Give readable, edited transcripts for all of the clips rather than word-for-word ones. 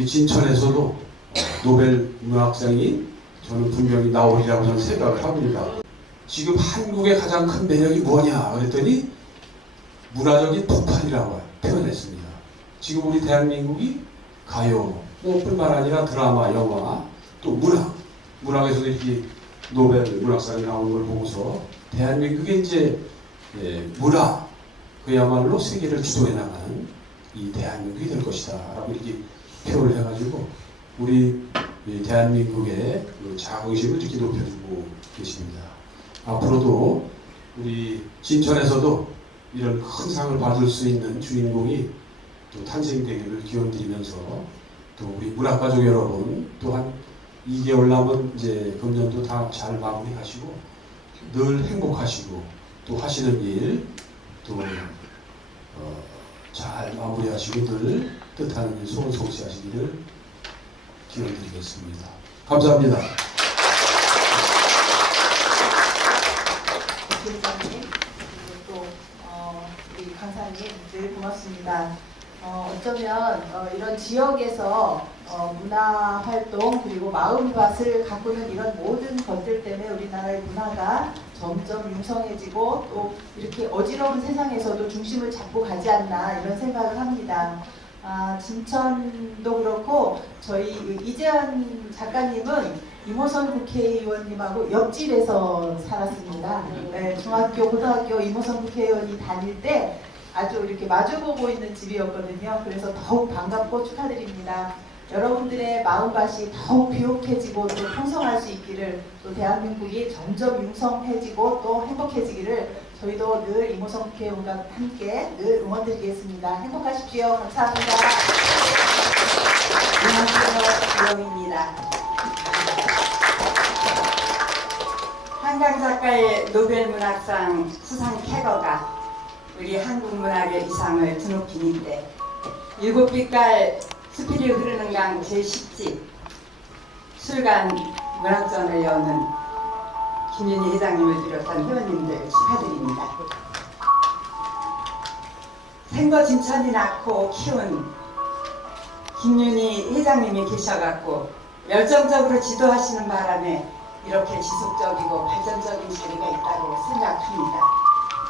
우리 진천에서도 노벨 문학상이 저는 분명히 나오리라고 저는 생각을 합니다. 지금 한국의 가장 큰 매력이 뭐냐 그랬더니 문화적인 폭발이라고 표현했습니다. 지금 우리 대한민국이 가요, 뿐만 아니라 드라마, 영화, 또 문학에서도 이렇게 노벨 문학상이 나오는 걸 보고서 대한민국의 이제 문화, 그야말로 세계를 주도해 나가는 이 대한민국이 될 것이다 라고 이렇게 표현을 해가지고 우리 대한민국의 그 자긍심을 이렇게 높여주고 계십니다. 앞으로도 우리 진천에서도 이런 큰 상을 받을 수 있는 주인공이 또 탄생되기를 기원드리면서 또 우리 문학가족 여러분 또한 2개월 남은 이제 금년도 다 잘 마무리하시고 늘 행복하시고 또 하시는 일 또 잘 마무리하시고 늘 뜻하는 일 소원 성취하시기를 기원드리겠습니다. 감사합니다. 교육장님 그리고 또 우리 강사님 늘 고맙습니다. 어쩌면 이런 지역에서 문화활동 그리고 마음밭을 가꾸는 이런 모든 것들 때문에 우리나라의 문화가 점점 융성해지고 또 이렇게 어지러운 세상에서도 중심을 잡고 가지 않나 이런 생각을 합니다. 진천도 그렇고 저희 이재현 작가님은 이모선 국회의원님하고 옆집에서 살았습니다. 네, 중학교, 고등학교 이모선 국회의원이 다닐 때 아주 이렇게 마주보고 있는 집이었거든요. 그래서 더욱 반갑고 축하드립니다. 여러분들의 마음밭이 더욱 비옥해지고 또 풍성할 수 있기를, 또 대한민국이 점점 융성해지고 또 행복해지기를 저희도 늘 이모선 국회의원과 함께 늘 응원드리겠습니다. 행복하십시오. 감사합니다. 안녕하세요. 구영입니다. 한강 작가의 노벨문학상 수상 쾌거가 우리 한국 문학의 위상을 드높이는 데 7빛깔 수필이 흐르는 강 제10집 술간 문학전을 여는 김윤희 회장님을 비롯한 회원님들 축하드립니다. 생거 진천이 낳고 키운 김윤희 회장님이 계셔갖고 열정적으로 지도하시는 바람에 이렇게 지속적이고 발전적인 자리가 있다고 생각합니다.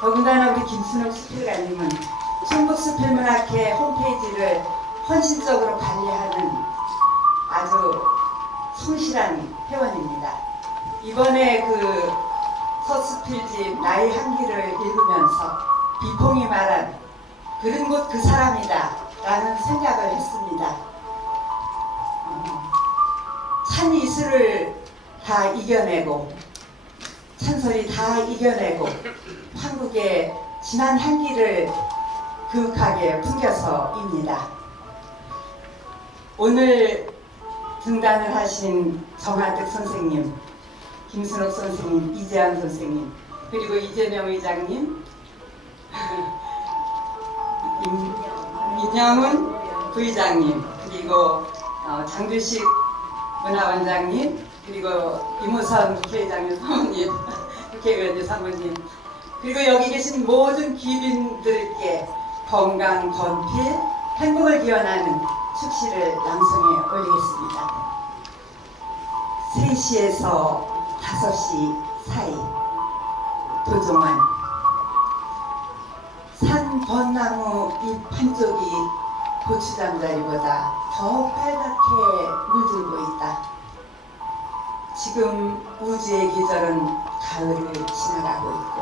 더군다나 우리 김순옥 수필가님은 충북수필문학회 홈페이지를 헌신적으로 관리하는 아주 성실한 회원입니다. 이번에 그 서수필집 나의 한기를 읽으면서 비퐁이 말한 그런 곳 그 사람이다 라는 생각을 했습니다. 찬 이슬을 다 이겨내고 찬설이 다 이겨내고 한국의 진한 향기를 그윽하게 풍겨서입니다. 오늘 등단을 하신 정하득 선생님, 김순옥 선생님, 이재한 선생님, 그리고 이재명 의장님, 민영훈 부의장님, 그리고 장규식 문화원장님, 그리고 이모선 국회의장님 사모님, 국회의원님 사모님, 그리고 여기 계신 모든 귀빈들께 건강, 건필, 행복을 기원하는 축시를 낭송해 올리겠습니다. 3시에서 5시 사이 도종환 산 벚나무 잎 한쪽이 고추장자리보다 더 빨갛게 물들고 있다. 지금 우주의 계절은 가을을 지나가고 있고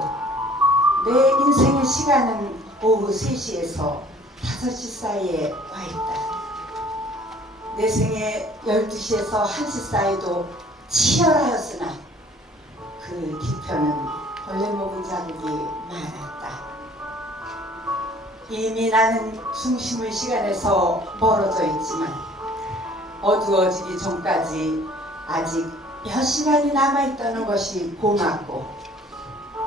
내 인생의 시간은 오후 3시에서 5시 사이에 와 있다. 내 생애 12시에서 1시 사이도 치열하였으나 그 뒤편은 벌레 먹은 자국이 많았다. 이미 나는 중심의 시간에서 멀어져 있지만 어두워지기 전까지 아직 몇 시간이 남아있다는 것이 고맙고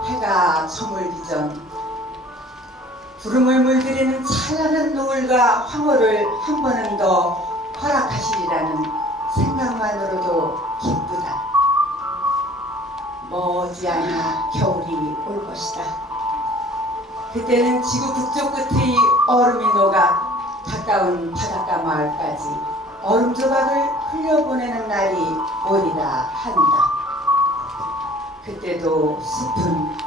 해가 저물기 전 구름을 물들이는 찬란한 노을과 황홀을 한 번은 더 허락하시리라는 생각만으로도 기쁘다. 머지않아 겨울이 올 것이다. 그때는 지구 북쪽 끝의 얼음이 녹아 가까운 바닷가 마을까지 얼음 조각을 흘려보내는 날이 오리라 한다. 그때도 숲은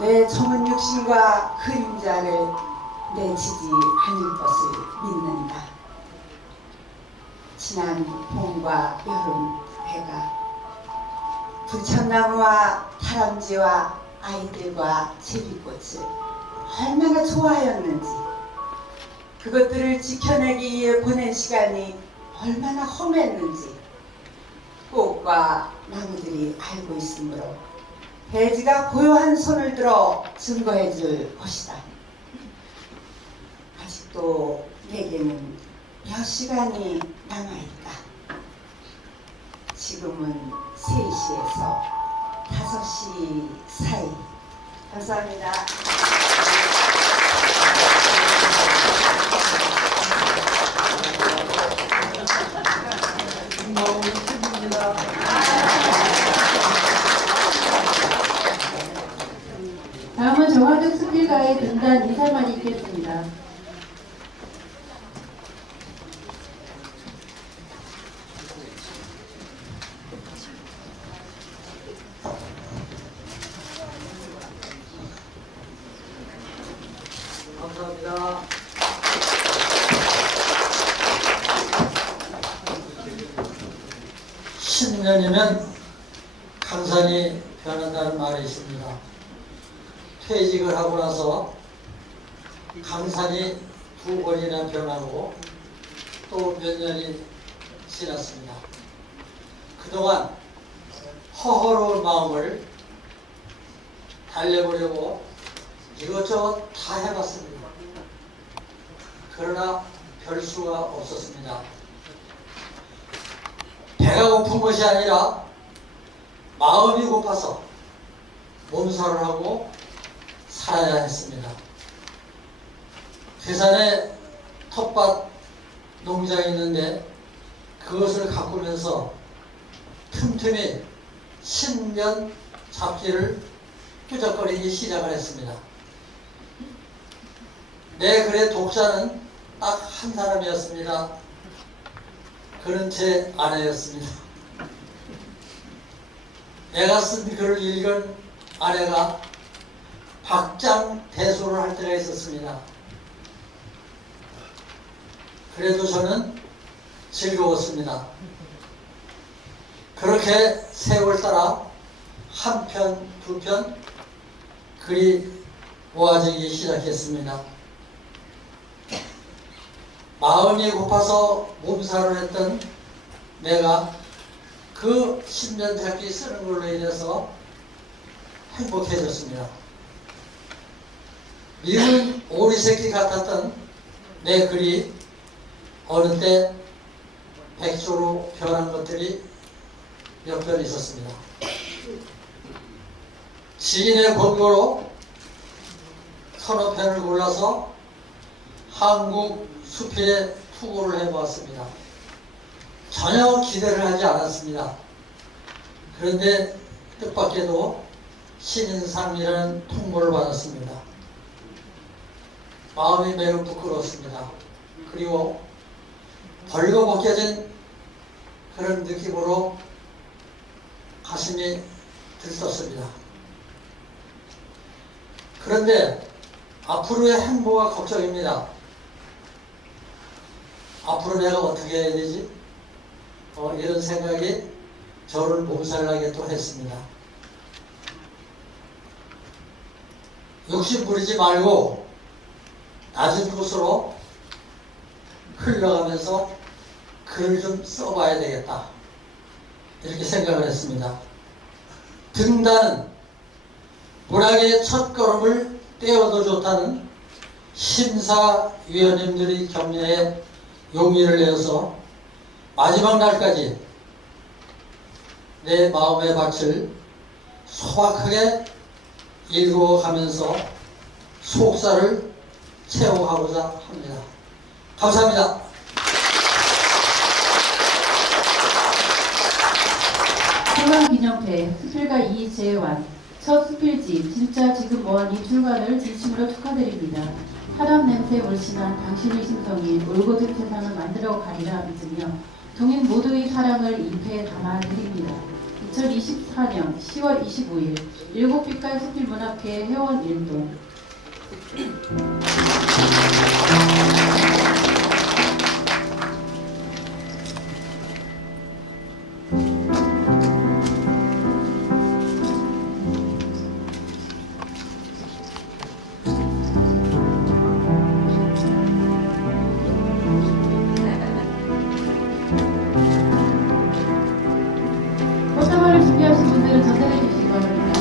내 젊은 육신과 그림자를 내치지 않을 것을 믿는다. 지난 봄과 여름 해가 불참나무와 다람쥐와 아이들과 제비꽃을 얼마나 좋아하였는지, 그것들을 지켜내기 위해 보낸 시간이 얼마나 험했는지 꽃과 나무들이 알고 있으므로 대지가 고요한 손을 들어 증거해 줄 것이다. 아직도 내게는 몇 시간이 남아있다. 지금은 3시에서 5시 사이. 감사합니다. 다음은 정화득 수필가의 등단 인사말이 있겠습니다. 감사합니다. (10년이면) 강산이 변한다는 말이 있습니다. 퇴직을 하고 나서 강산이 2번이나 변하고 또 몇 년이 지났습니다. 그동안 허허로운 마음을 달래보려고 이것저것 다 해봤습니다. 그러나 별 수가 없었습니다. 배가 고픈 것이 아니라 마음이 고파서 몸살을 하고 살아야 했습니다. 괴산에 텃밭 농장이 있는데 그것을 가꾸면서 틈틈이 신면 잡기를 끄적거리기 시작을 했습니다. 내 글의 독자는 딱 한 사람이었습니다. 그는 제 아내였습니다. 내가 쓴 글을 읽은 아내가 박장대소를 할 때가 있었습니다. 그래도 저는 즐거웠습니다. 그렇게 세월 따라 한 편, 2편 글이 모아지기 시작했습니다. 마음이 고파서 몸살을 했던 내가 그 신면잡기 쓰는 걸로 인해서 행복해졌습니다. 미운 오리새끼 같았던 내 글이 어느 때 백조로 변한 것들이 몇 편 있었습니다. 지인의 권고로 서너 편을 골라서 한국 수필에 투고를 해보았습니다. 전혀 기대를 하지 않았습니다. 그런데 뜻밖에도 신인상이라는 통보를 받았습니다. 마음이 매우 부끄러웠습니다. 그리고 벌거벗겨진 그런 느낌으로 가슴이 들떴습니다. 그런데 앞으로의 행보가 걱정입니다. 앞으로 내가 어떻게 해야 되지? 이런 생각이 저를 몸살나게 또 했습니다. 욕심 부리지 말고 낮은 곳으로 흘러가면서 글을 좀 써봐야 되겠다. 이렇게 생각을 했습니다. 등단은 문학의 첫걸음을 떼어도 좋다는 심사위원님들이 격려해 용기를 내어서 마지막 날까지 내 마음의 밭을 소박하게 읽어가면서 속살을 채워가고자 합니다. 감사합니다. 소감기념회 수필가 이재완 첫 수필집 진짜 지금 뭐하니 출간을 진심으로 축하드립니다. 사람 냄새 물씬한 당신의 심성이 올곧은 세상을 만들어 가리라 믿으며 동인 모두의 사랑을 잎에 담아드립니다. 2024년 10월 25일 일곱빛깔 수필문학회 회원 일동. 꽃다발을 준비하신 분들은 전달해 주시기 바랍니다.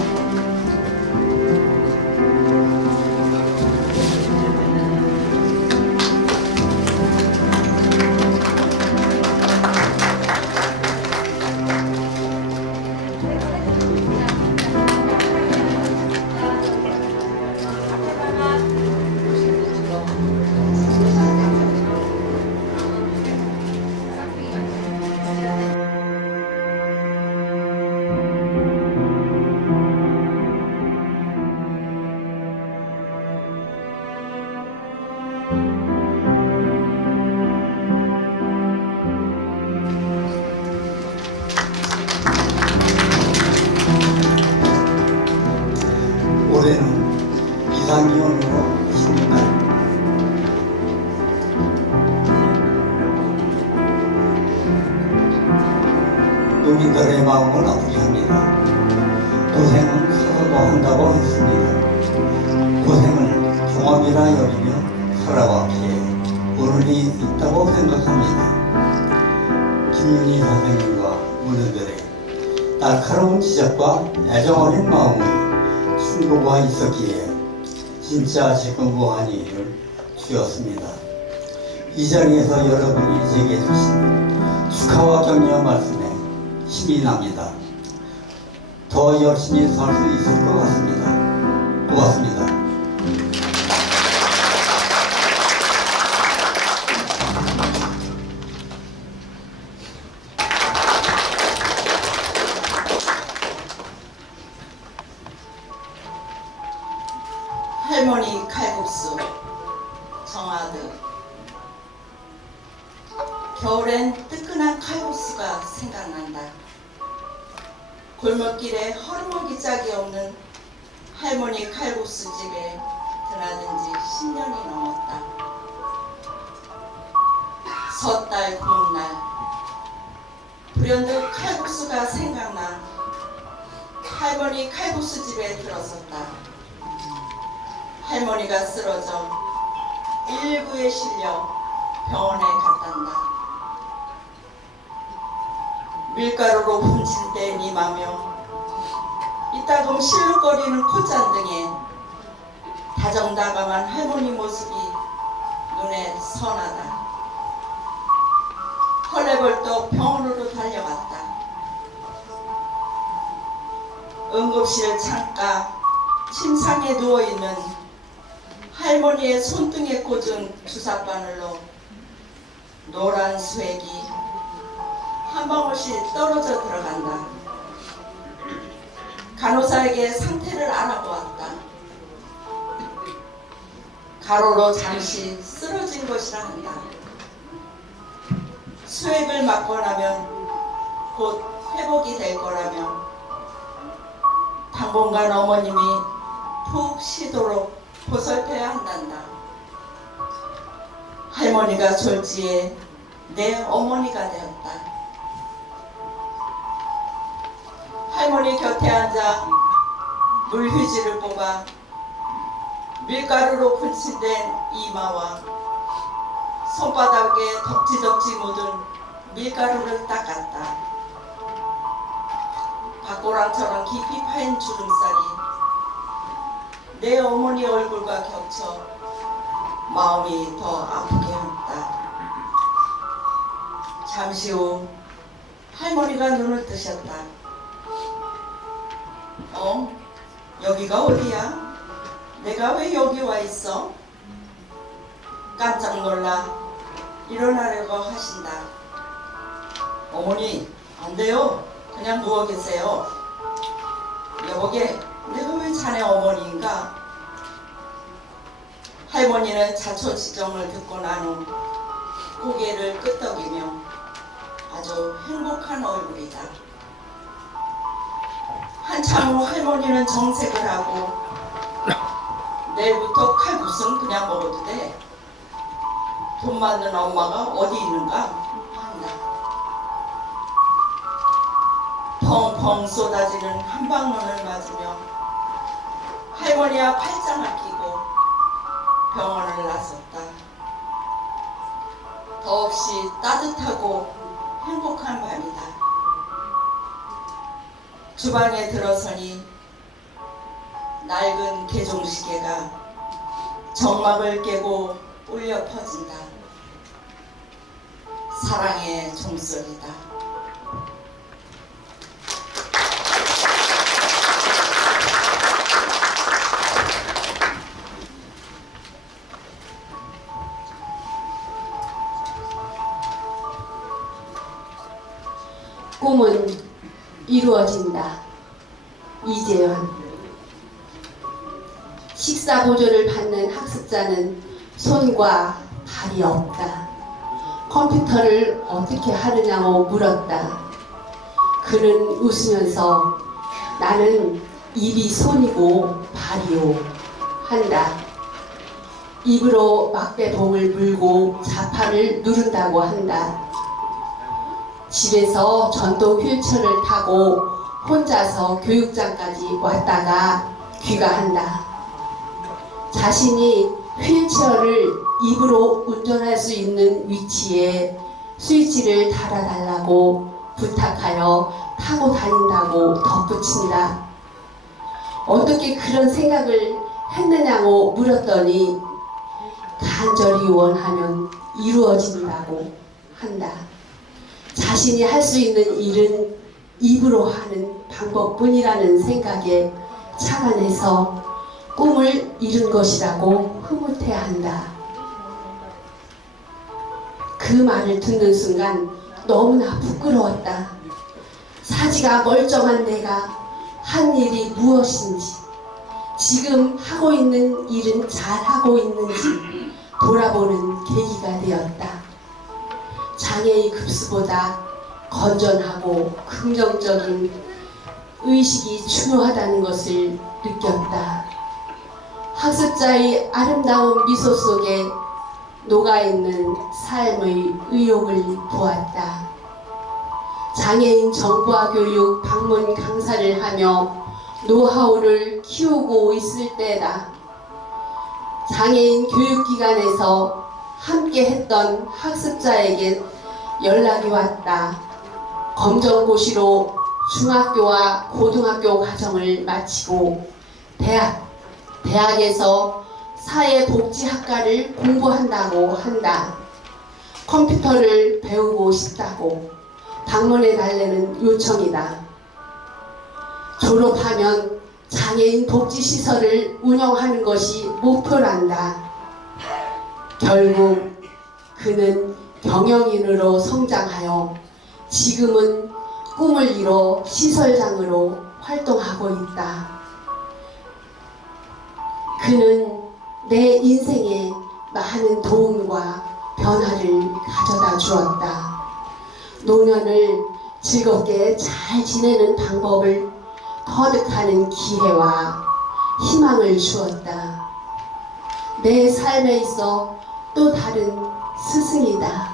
올해는 이상기온으로 십니다. 농민들의 마음을 아프게 합니다. 고생은 서서도 한다고 했습니다. 고생을 종합이라 여기며 살아왔기에 오늘이 있다고 생각합니다. 김윤희 선생님과 문우들의 날카로운 지적과 애정어린 마음을 충고가 있었기에 진짜 지금 무한히를 주었습니다. 이 자리에서 여러분이 제게 주신 축하와 격려 말씀에 힘이 납니다. 더 열심히 살 수 있을 것 같습니다. 고맙습니다. 할머니 칼국수 정아드. 겨울엔 뜨끈한 칼국수가 생각난다. 골목길에 허름하기 짝이 없는 할머니 칼국수 집에 드나든 지 10년이 넘었다. 섣달 구운 날 불현듯 칼국수가 생각나 할머니 칼국수 집에 들어섰다. 할머니가 쓰러져 119에 실려 병원에 갔단다. 밀가루로 분칠 때 님하며 이따금 실룩거리는 콧잔등에 다정다감한 할머니 모습이 눈에 선하다. 헐레벌떡 병원으로 달려갔다. 응급실 창가 침상에 누워있는 할머니의 손등에 꽂은 주사바늘로 노란 수액이 한 방울씩 떨어져 들어간다. 간호사에게 상태를 알아보았다. 가로로 잠시 쓰러진 것이라 한다. 수액을 맞고 나면 곧 회복이 될 거라며 당분간 어머님이 푹 쉬도록 보살펴야 한단다. 할머니가 졸지에 내 어머니가 되었다. 할머니 곁에 앉아 물휴지를 뽑아 밀가루로 분칠된 이마와 손바닥에 덕지덕지 묻은 밀가루를 닦았다. 박고랑처럼 깊이 파인 주름살이 내 어머니 얼굴과 겹쳐 마음이 더 아프게 한다. 잠시 후 할머니가 눈을 뜨셨다. 여기가 어디야? 내가 왜 여기 와 있어? 깜짝 놀라 일어나려고 하신다. 어머니, 안 돼요. 그냥 누워 계세요. 여보게, 내가 왜 자네 어머니인가? 할머니는 자초지종을 듣고 난 후 고개를 끄덕이며 아주 행복한 얼굴이다. 한참 후 할머니는 정색을 하고 내일부터 칼국수는 그냥 먹어도 돼. 돈 많은 엄마가 어디 있는가? 한다. 펑펑 쏟아지는 한방눈을 맞으며 할머니와 팔짱을 끼고 병원을 나섰다. 더없이 따뜻하고 행복한 밤이다. 주방에 들어서니 낡은 개종시계가 정막을 깨고 울려 퍼진다. 사랑의 종소리다. 꿈은 이루어진다. 이재현. 식사 보조를 받는 학습자는 손과 발이 없다. 컴퓨터를 어떻게 하느냐고 물었다. 그는 웃으면서 나는 입이 손이고 발이오 한다. 입으로 막대봉을 물고 자판을 누른다고 한다. 집에서 전동 휠체어를 타고 혼자서 교육장까지 왔다가 귀가한다. 자신이 휠체어를 입으로 운전할 수 있는 위치에 스위치를 달아달라고 부탁하여 타고 다닌다고 덧붙인다. 어떻게 그런 생각을 했느냐고 물었더니 간절히 원하면 이루어진다고 한다. 자신이 할 수 있는 일은 입으로 하는 방법뿐이라는 생각에 착안해서 꿈을 이룬 것이라고 흐뭇해한다. 그 말을 듣는 순간 너무나 부끄러웠다. 사지가 멀쩡한 내가 한 일이 무엇인지, 지금 하고 있는 일은 잘하고 있는지 돌아보는 계기가 되었다. 장애인 급수보다 건전하고 긍정적인 의식이 중요하다는 것을 느꼈다. 학습자의 아름다운 미소 속에 녹아있는 삶의 의욕을 보았다. 장애인 정보화 교육 방문 강사를 하며 노하우를 키우고 있을 때다. 장애인 교육기관에서 함께 했던 학습자에게 연락이 왔다. 검정고시로 중학교와 고등학교 과정을 마치고 대학에서 사회복지학과를 공부한다고 한다. 컴퓨터를 배우고 싶다고 방문해 달라는 요청이다. 졸업하면 장애인 복지시설을 운영하는 것이 목표란다. 결국 그는 경영인으로 성장하여 지금은 꿈을 이뤄 시설장으로 활동하고 있다. 그는 내 인생에 많은 도움과 변화를 가져다 주었다. 노년을 즐겁게 잘 지내는 방법을 터득하는 기회와 희망을 주었다. 내 삶에 있어 또 다른 스승이다.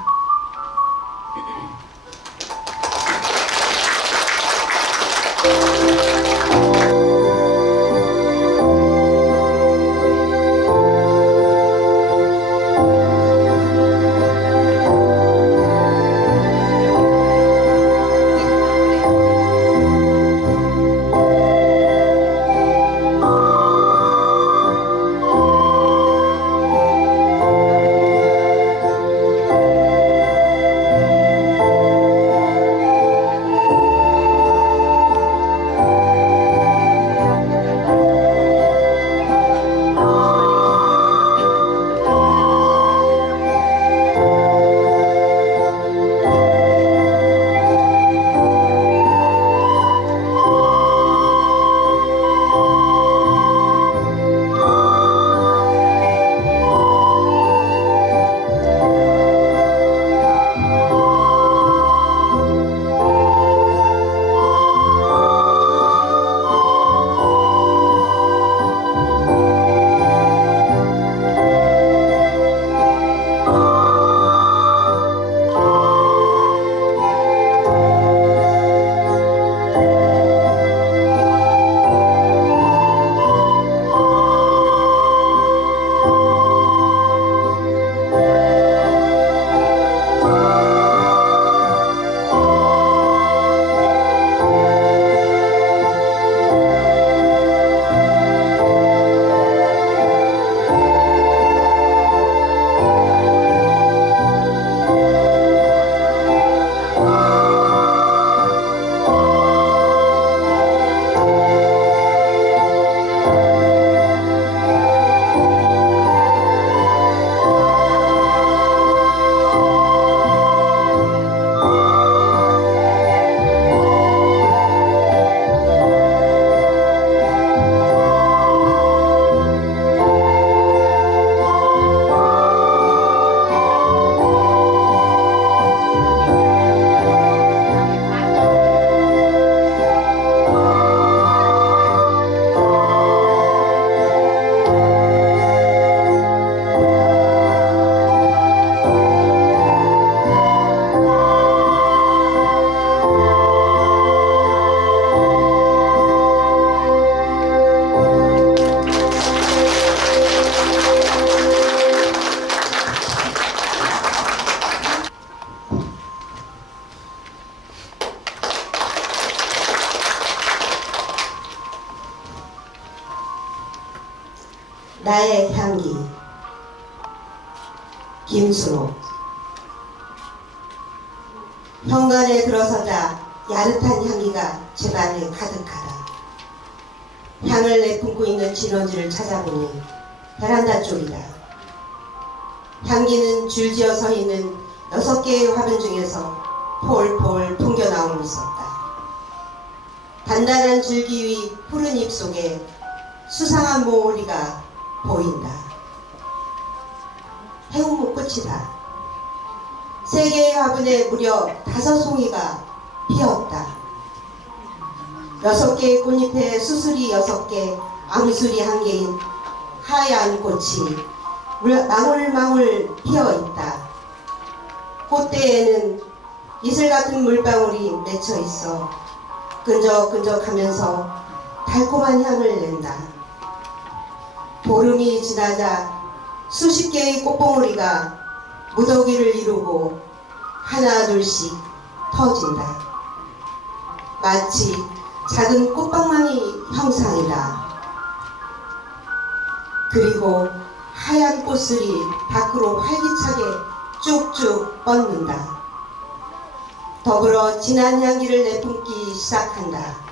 나의 향기. 김순옥. 현관에 들어서자 야릇한 향기가 집안에 가득하다. 향을 내뿜고 있는 진원지를 찾아보니 베란다 쪽이다. 향기는 줄지어 서 있는 6개의 화분 중에서 폴폴 풍겨 나오고 있었다. 단단한 줄기 위 푸른 잎 속에 수상한 모오리가 보인다. 해운무 꽃이다. 3개의 화분에 무려 5송이가 피었다. 6개의 꽃잎에 수술이 6개, 암술이 1개인 하얀 꽃이 망울망울 피어있다. 꽃대에는 이슬 같은 물방울이 맺혀 있어 끈적끈적하면서 달콤한 향을 낸다. 보름이 지나자 수십 개의 꽃봉오리가 무더기를 이루고 하나 둘씩 터진다. 마치 작은 꽃방망이 형상이다. 그리고 하얀 꽃술이 밖으로 활기차게 쭉쭉 뻗는다. 더불어 진한 향기를 내뿜기 시작한다.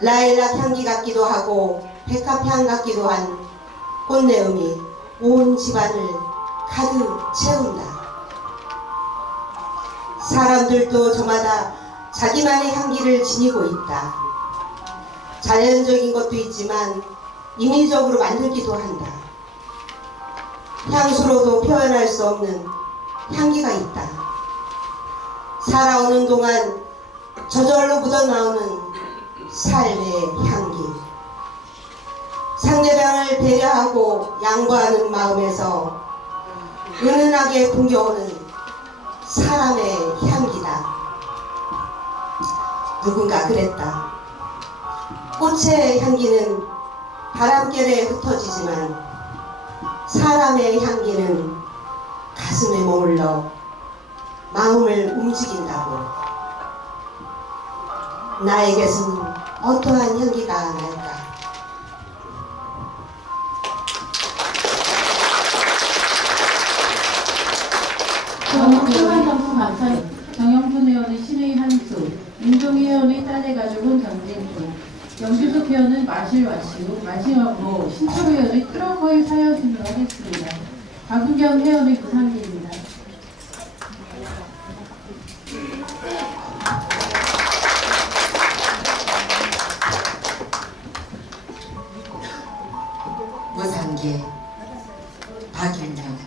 라일락 향기 같기도 하고 백합향 같기도 한 꽃내음이 온 집안을 가득 채운다. 사람들도 저마다 자기만의 향기를 지니고 있다. 자연적인 것도 있지만 인위적으로 만들기도 한다. 향수로도 표현할 수 없는 향기가 있다. 살아오는 동안 저절로 묻어나오는 삶의 향기. 상대방을 배려하고 양보하는 마음에서 은은하게 풍겨오는 사람의 향기다. 누군가 그랬다. 꽃의 향기는 바람결에 흩어지지만 사람의 향기는 가슴에 머물러 마음을 움직인다고. 나에게서는 어떠한 향기가 날까? 평안정부 감사 정영준 의원의 신의 한수, 임종희 의원의 딸의 가족은 경쟁품, 영규석 의원은 마실와시우, 마지막으로 신철 의원의 트럭거의 사연순으로 하겠습니다. 박은경 의원의 부상기입니다. 무상계 박윤경.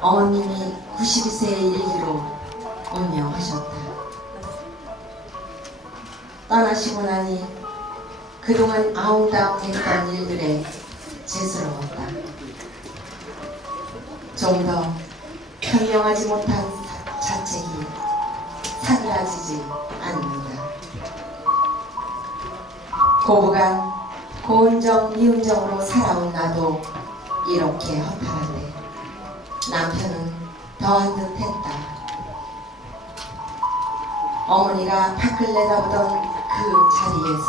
어머님이 92세의 일기로 운명하셨다. 떠나시고 나니 그동안 아웅다웅했던 일들에 죄스러웠다. 좀 더 현명하지 못한 자책이 사그라지지 않는다. 고부간 고운정 미운정으로 살아온 나도 이렇게 허탈한데 남편은 더한 듯 했다. 어머니가 밖을 내다보던 그 자리에서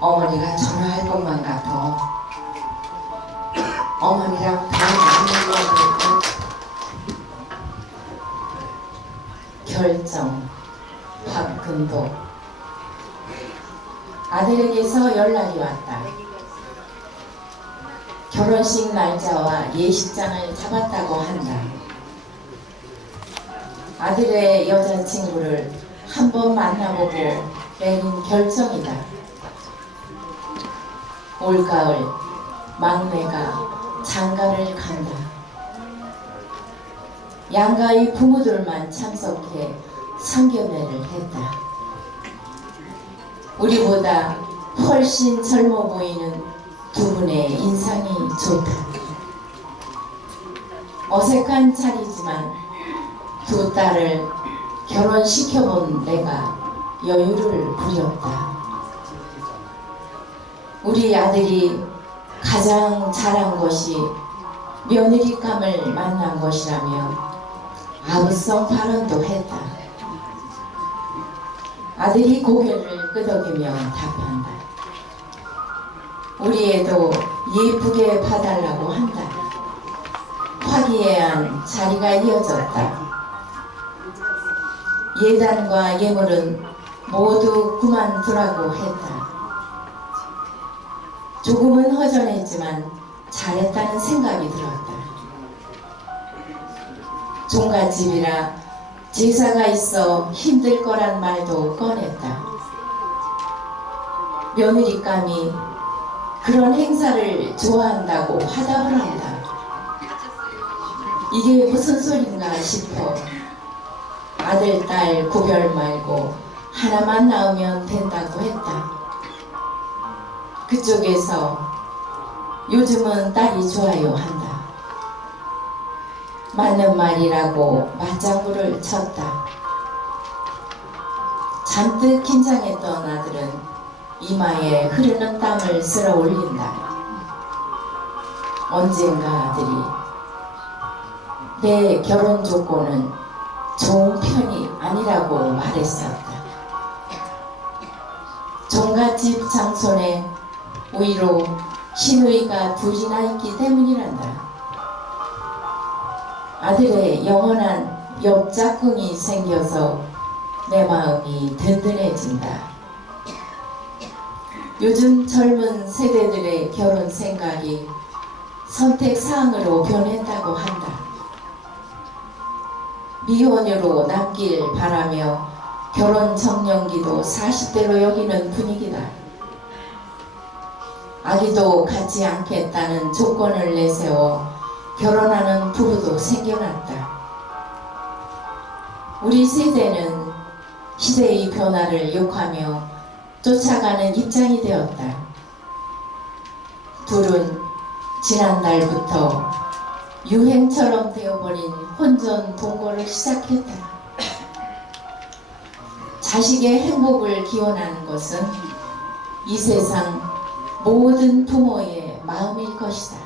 어머니가 전화할 것만 같아 어머니랑 더 많은 이야기를 결정 박근도. 아들에게서 연락이 왔다. 결혼식 날짜와 예식장을 잡았다고 한다. 아들의 여자친구를 한번 만나보고 내린 결정이다. 올가을 막내가 장가를 간다. 양가의 부모들만 참석해 상견례를 했다. 우리보다 훨씬 젊어 보이는 두 분의 인상이 좋다. 어색한 자리지만 두 딸을 결혼시켜본 내가 여유를 부렸다. 우리 아들이 가장 잘한 것이 며느리감을 만난 것이라며 아우성 발언도 했다. 아들이 고개를 끄덕이며 답한다. 우리 애도 예쁘게 봐달라고 한다. 화기애애한 자리가 이어졌다. 예단과 예물은 모두 그만두라고 했다. 조금은 허전했지만 잘했다는 생각이 들었다. 종갓집이라 제사가 있어 힘들 거란 말도 꺼냈다. 며느리감이 그런 행사를 좋아한다고 화답을 한다. 이게 무슨 소린가 싶어 아들, 딸 구별 말고 하나만 낳으면 된다고 했다. 그쪽에서 요즘은 딸이 좋아요 한다. 맞는 말이라고 맞장구를 쳤다. 잔뜩 긴장했던 아들은 이마에 흐르는 땀을 쓸어 올린다. 언젠가 아들이 내 결혼 조건은 좋은 편이 아니라고 말했었다. 종갓집 장손에 위로 시누이가 둘이나 있기 때문이란다. 아들의 영원한 옆짝꿍이 생겨서 내 마음이 든든해진다. 요즘 젊은 세대들의 결혼 생각이 선택사항으로 변했다고 한다. 미혼으로 남길 바라며 결혼 정년기도 40대로 여기는 분위기다. 아기도 갖지 않겠다는 조건을 내세워 결혼하는 부부도 생겨났다. 우리 세대는 시대의 변화를 욕하며 쫓아가는 입장이 되었다. 둘은 지난달부터 유행처럼 되어버린 혼전 동거를 시작했다. 자식의 행복을 기원하는 것은 이 세상 모든 부모의 마음일 것이다.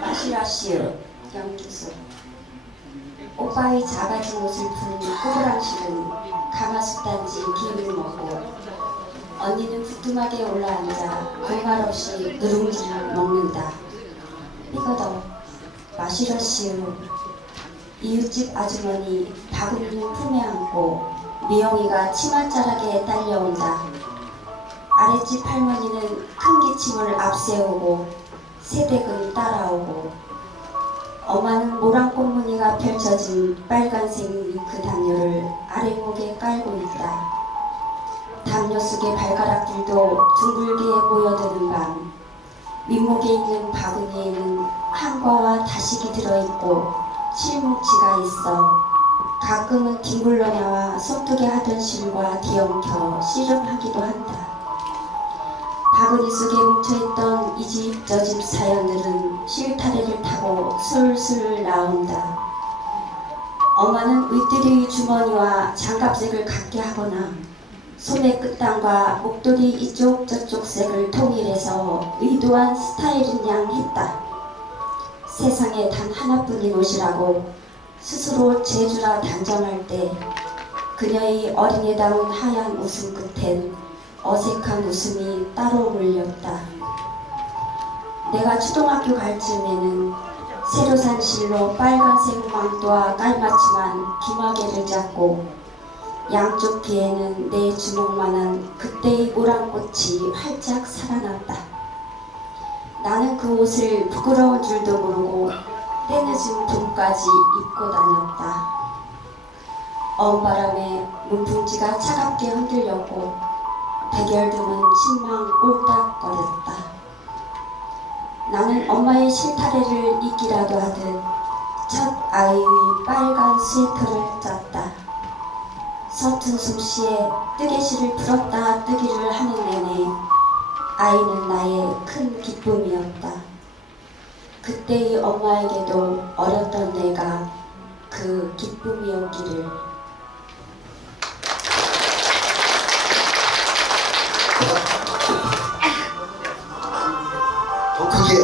마시라시오 영기수 오빠의 작아진 옷을 푼 꼬부랑실은 가마솥단지 김을 먹고 언니는 부뚜막에 올라앉아 별말 없이 누룽지를 먹는다. 삐거덕 마시라시오. 이웃집 아주머니 바구니를 품에 안고 미영이가 치맛자락에 딸려온다. 아랫집 할머니는 큰 기침을 앞세우고 새댁은 따라오고 엄마는 모란꽃무늬가 펼쳐진 빨간색 윙크 담요를 아랫목에 깔고 있다. 담요 속의 발가락들도 둥글게 모여드는 밤 윗목에 있는 바구니에는 한과와 다식이 들어있고 실뭉치가 있어 가끔은 뒹굴러 나와 손뜨개 하던 실과 뒤엉켜 씨름하기도 한다. 바구니 속에 뭉쳐있던 이 집 저 집 사연들은 실타래를 타고 술술 나온다. 엄마는 윗들의 주머니와 장갑색을 같게 하거나 소매 끝단과 목도리 이쪽 저쪽 색을 통일해서 의도한 스타일인 양 했다. 세상에 단 하나뿐인 옷이라고 스스로 재주라 단정할 때 그녀의 어린애다운 하얀 웃음 끝엔 어색한 웃음이 따로 물렸다. 내가 초등학교 갈 즈음에는 새로 산 실로 빨간색 망토와 깔맞춤한 기마개를 잡고 양쪽 뒤에는 내 주먹만한 그때의 모란꽃이 활짝 살아났다. 나는 그 옷을 부끄러운 줄도 모르고 때늦은 봄까지 입고 다녔다. 언바람에 문풍지가 차갑게 흔들렸고 백열등은 침망 꼴딱거렸다. 나는 엄마의 실타래를 잊기라도 하듯 첫 아이의 빨간 스웨터를 짰다. 서툰 솜씨에 뜨개실을 풀었다 뜨기를 하는 내내 아이는 나의 큰 기쁨이었다. 그때의 엄마에게도 어렸던 내가 그 기쁨이었기를. 더 크게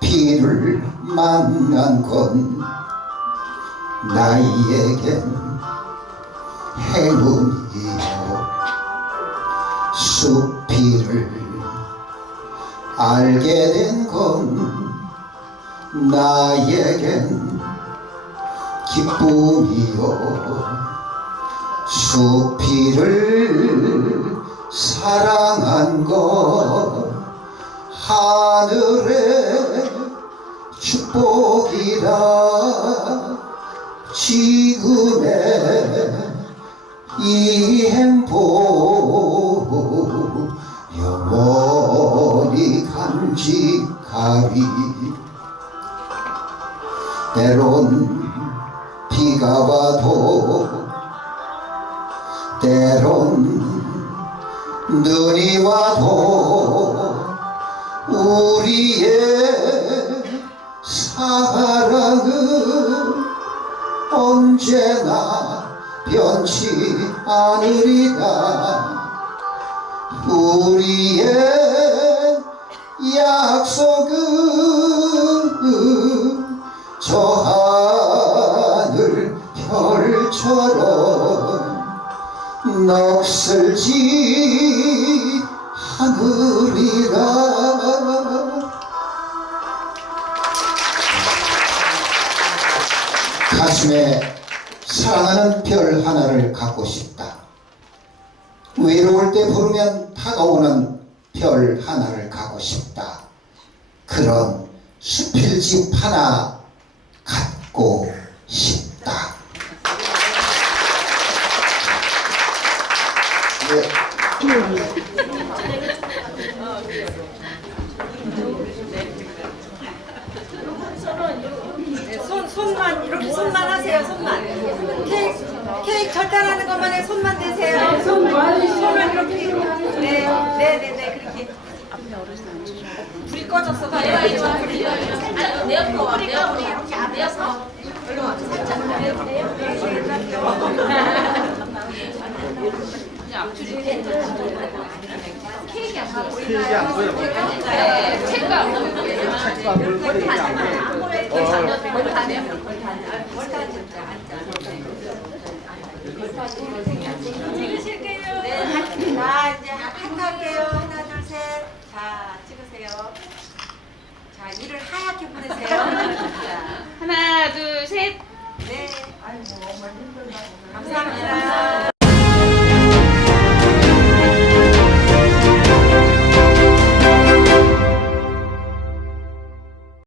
숲이를 만난 건 나에겐 행운이요. 숲이를 알게 된 건 나에겐 기쁨이요. 숲이를 사랑한 건 하늘의 축복이라 지금의 이 행복 영원히 간직하리. 때론 비가 와도 때론 눈이 와도 우리의 사랑은 언제나 변치 않으리라. 우리의 약속은 저 하늘 별처럼 넋을지 않으리라. 가슴에 사랑하는 별 하나를 갖고 싶다. 외로울 때 부르면 다가오는 별 하나를 갖고 싶다. 그런 수필집 하나 갖고 싶다. 네. 손만 이렇게 손만 하세요. 손만 케이크 절단하는 것만 해. 손만 대세요. 손을 이렇게 네네네 그렇게 불이 꺼졌어. 불이 살짝 내어서 와. 내어서 이렇게 내어서 얼른 와. 살짝 내어서 케이크 안 보여. 책도 안 보여. 찍으실게요. 네, 자 이제 하트 할게요. 하나, 둘, 셋. 자 찍으세요. 자 이를 하얗게 보내세요. 하나, 둘, 셋. 네. 감사합니다.